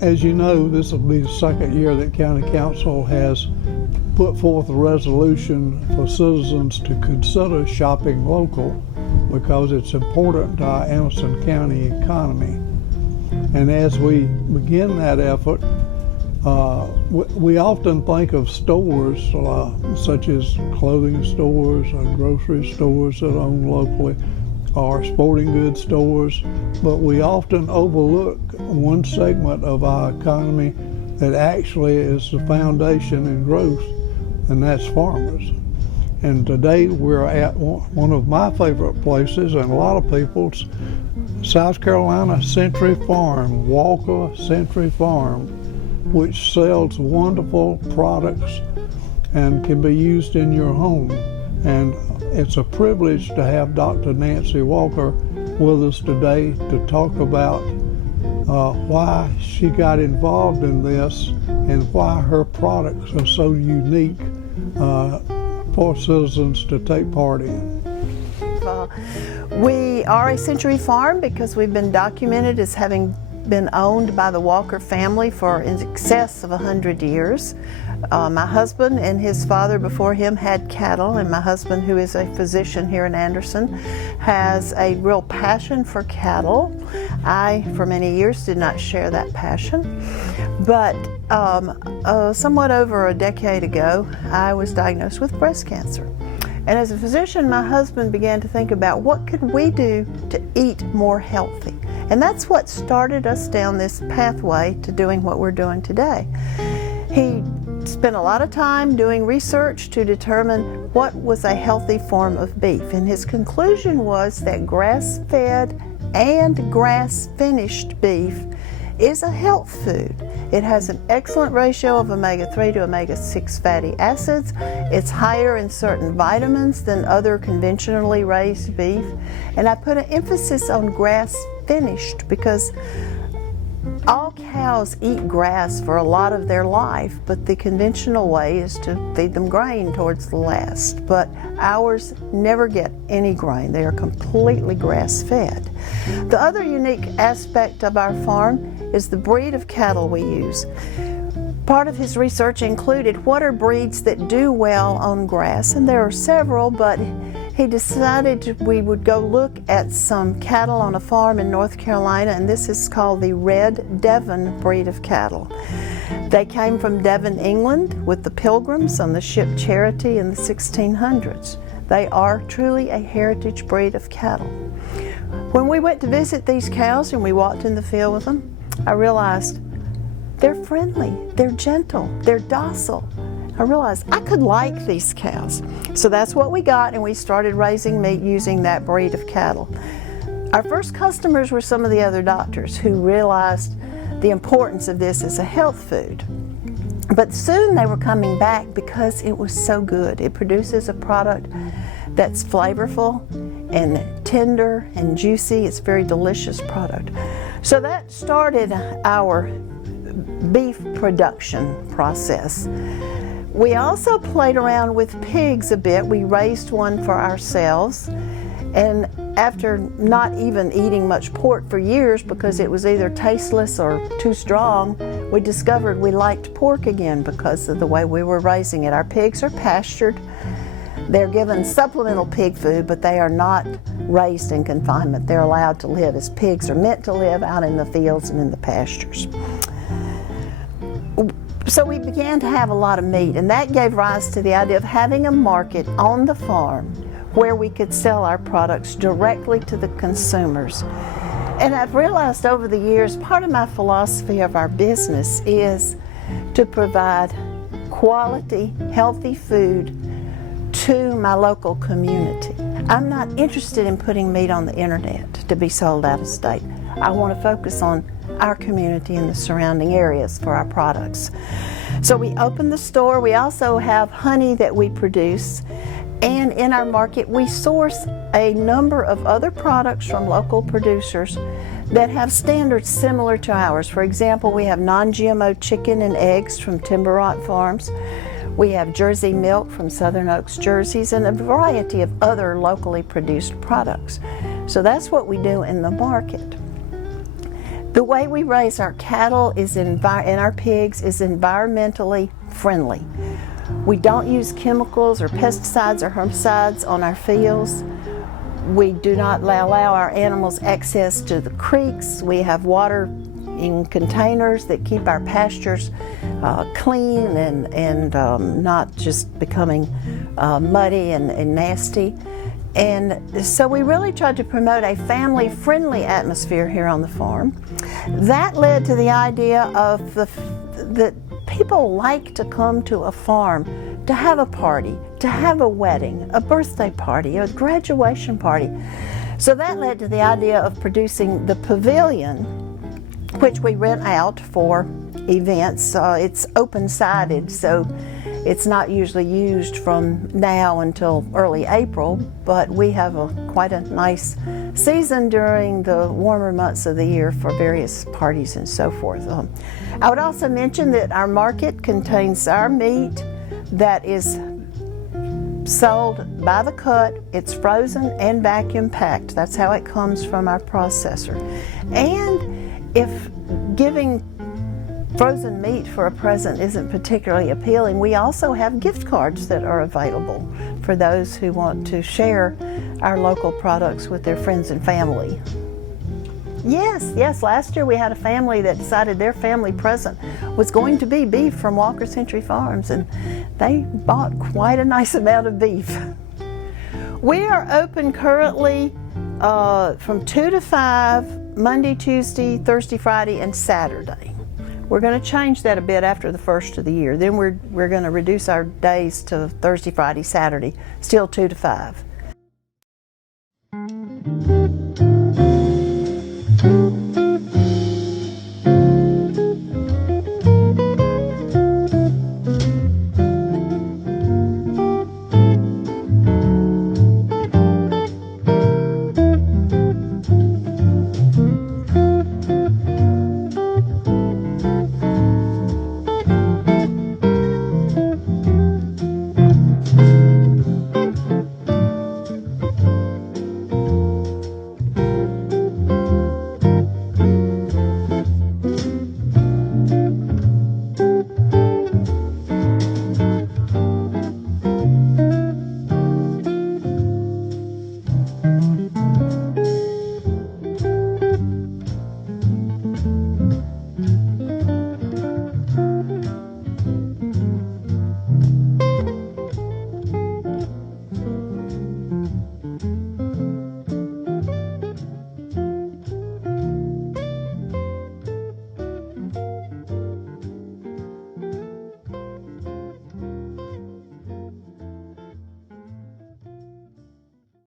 as you know, this will be the second year that County Council has put forth a resolution for citizens to consider shopping local because it's important to our Anderson County economy. And as we begin that effort, we often think of stores such as clothing stores or grocery stores that are owned locally or sporting goods stores, but we often overlook one segment of our economy that actually is the foundation in growth, and that's farmers. And today we're at one of my favorite places and a lot of people's, South Carolina Century Farm, Walker Century Farm, which sells wonderful products and can be used in your home. And it's a privilege to have Dr. Nancy Walker with us today to talk about why she got involved in this and why her products are so unique for citizens to take part in. We are a Century Farm because we've been documented as having been owned by the Walker family for in excess of 100 years. My husband and his father before him had cattle, and my husband, who is a physician here in Anderson, has a real passion for cattle. I, for many years, did not share that passion, but somewhat over a decade ago, I was diagnosed with breast cancer. And as a physician, my husband began to think about what could we do to eat more healthy. And that's what started us down this pathway to doing what we're doing today. He spent a lot of time doing research to determine what was a healthy form of beef. And his conclusion was that grass-fed and grass-finished beef is a health food. It has an excellent ratio of omega-3 to omega-6 fatty acids. It's higher in certain vitamins than other conventionally raised beef. And I put an emphasis on grass-finished because all cows eat grass for a lot of their life, but the conventional way is to feed them grain towards the last. But ours never get any grain. They are completely grass-fed. The other unique aspect of our farm is the breed of cattle we use. Part of his research included what are breeds that do well on grass, and there are several, but he decided we would go look at some cattle on a farm in North Carolina, and this is called the Red Devon breed of cattle. They came from Devon, England, with the Pilgrims on the ship Charity in the 1600s. They are truly a heritage breed of cattle. When we went to visit these cows and we walked in the field with them, I realized they're friendly, they're gentle, they're docile. I realized I could like these cows. So that's what we got, and we started raising meat using that breed of cattle. Our first customers were some of the other doctors who realized the importance of this as a health food. But soon they were coming back because it was so good. It produces a product that's flavorful and tender and juicy. It's a very delicious product. So that started our beef production process. We also played around with pigs a bit. We raised one for ourselves, and after not even eating much pork for years because it was either tasteless or too strong, we discovered we liked pork again because of the way we were raising it. Our pigs are pastured. They're given supplemental pig food, but they are not raised in confinement. They're allowed to live as pigs are meant to live out in the fields and in the pastures. So we began to have a lot of meat, and that gave rise to the idea of having a market on the farm where we could sell our products directly to the consumers. And I've realized over the years, part of my philosophy of our business is to provide quality, healthy food to my local community. I'm not interested in putting meat on the internet to be sold out of state. I want to focus on our community and the surrounding areas for our products. So we opened the store. We also have honey that we produce, and in our market we source a number of other products from local producers that have standards similar to ours. For example, we have non-GMO chicken and eggs from Timber Rock Farms. We have Jersey milk from Southern Oaks Jerseys, and a variety of other locally produced products. So that's what we do in the market. The way we raise our cattle and our pigs is environmentally friendly. We don't use chemicals or pesticides or herbicides on our fields. We do not allow our animals access to the creeks. We have water in containers that keep our pastures clean and not just becoming muddy and nasty. And so we really tried to promote a family-friendly atmosphere here on the farm. That led to the idea of that people like to come to a farm to have a party, to have a wedding, a birthday party, a graduation party. So that led to the idea of producing the pavilion, which we rent out for events. It's open-sided, so it's not usually used from now until early April, but we have quite a nice season during the warmer months of the year for various parties and so forth. I would also mention that our market contains our meat that is sold by the cut. It's frozen and vacuum packed. That's how it comes from our processor. And if giving frozen meat for a present isn't particularly appealing, we also have gift cards that are available for those who want to share our local products with their friends and family. Yes, last year we had a family that decided their family present was going to be beef from Walker Century Farms, and they bought quite a nice amount of beef. We are open currently from 2 to 5, Monday, Tuesday, Thursday, Friday, and Saturday. We're going to change that a bit after the first of the year. Then we're going to reduce our days to Thursday, Friday, Saturday, still 2 to 5.